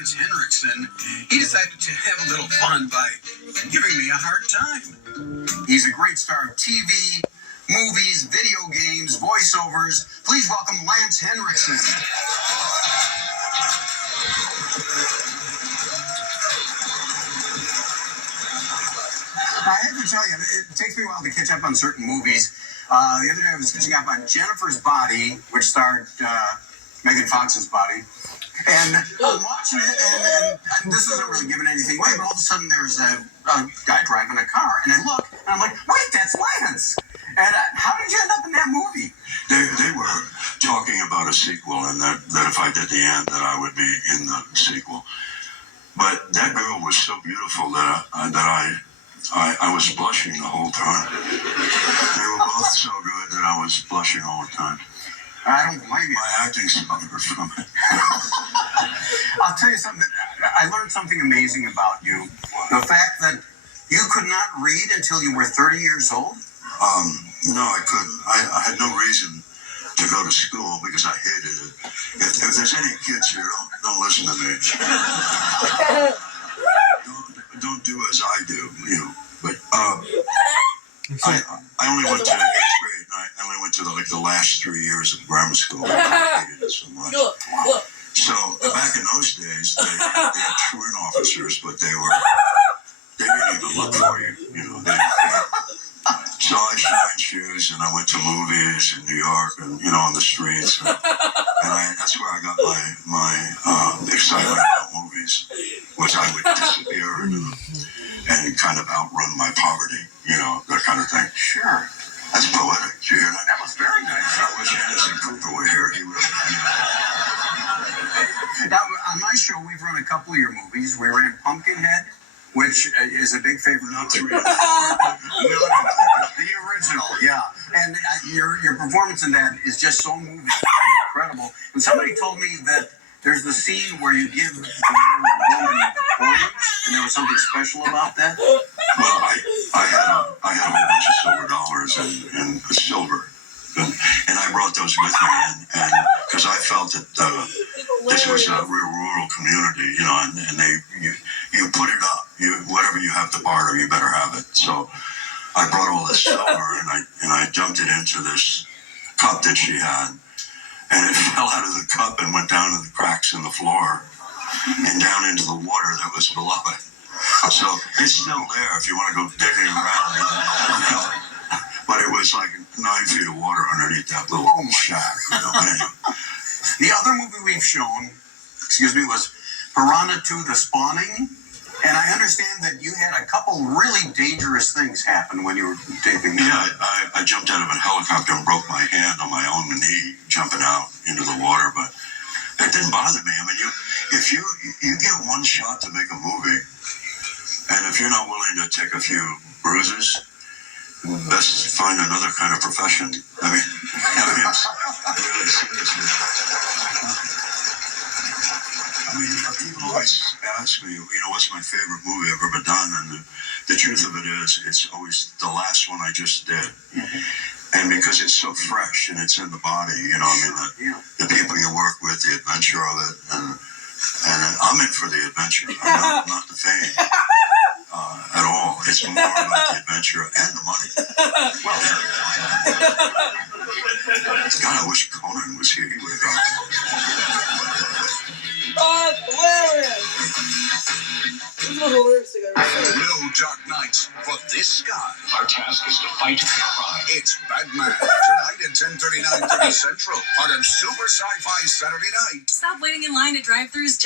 Lance Henriksen, he decided to have a little fun by giving me a hard time. He's a great star of TV, movies, video games, voiceovers. Please welcome Lance Henriksen. I have to tell you, it takes me a while to catch up on certain movies. The other day I was catching up on Jennifer's Body, which starred Megan Fox's body. And I'm watching it, and this isn't really giving anything away, but all of a sudden there's a guy driving a car, and I look, and I'm like, wait, that's Lance! And how did you end up in that movie? They were talking about a sequel, and that if I did the end, that I would be in the sequel. But that girl was so beautiful that I was blushing the whole time. They were both so good that I was blushing all the time. I don't blame you. My acting suffered from it. I'll tell you something. I learned something amazing about you. The fact that you could not read until you were 30 years old? No, I couldn't. I had no reason to go to school because I hated it. If there's any kids here, don't listen to me. Don't do as I do, you know. But I only went to 8th grade. I only went to the last 3 years of grammar school. I hated it so much. So back in those days, they had truant officers, but they didn't even look for you. You know. So I shined shoes, and I went to movies in New York, and on the streets, and that's where I got my excitement about movies, was I would disappear and kind of outrun my poverty, that kind of thing. Sure. That's poetic. Did you hear that? That was very nice. I wish Anderson Cooper were here. He would have. Now, on my show, we've run a couple of your movies. We ran Pumpkinhead, which is a big favorite. Not 3 or 4. No, the original, yeah. And your performance in that is just so moving, incredible. And somebody told me that there's the scene where you give the woman coins, and there was something special about that. Well, I had a whole bunch of silver dollars and silver, and I brought those with me, and because I felt that this was a real rural community, and you put it up, whatever you have to barter, you better have it. So I brought all this silver, and I dumped it into this cup that she had, and it fell out of the cup and went down to the cracks in the floor and down into the water that was below it. So it's still there if you want to go digging around. But it was like 9 feet of water underneath that little shack. The other movie we've shown, was Piranha 2: The Spawning. And I understand that you had a couple really dangerous things happen when you were taping that. Yeah, I jumped out of a helicopter and broke my hand on my own knee jumping out into the water, but it didn't bother me. I mean, if you get one shot to make a movie, and if you're not willing to take a few bruises, best find another kind of profession. I mean, really seriously. I mean, people always ask me, what's my favorite movie I've ever done, and the truth of it is, it's always the last one I just did. And because it's so fresh and it's in the body, the people you work with, the adventure of it, and I'm in for the adventure. I'm not the fame at all. It's more about the adventure and the money. Well, God, I wish Conan was here. He would have gone. Oh, it's hilarious! This was the lyrics I got. No dark nights for this guy. Our task is to fight crime. It's Batman. Tonight at 10:30 Central. Part of Super Sci-Fi Saturday Night. Stop waiting in line at drive-thrus.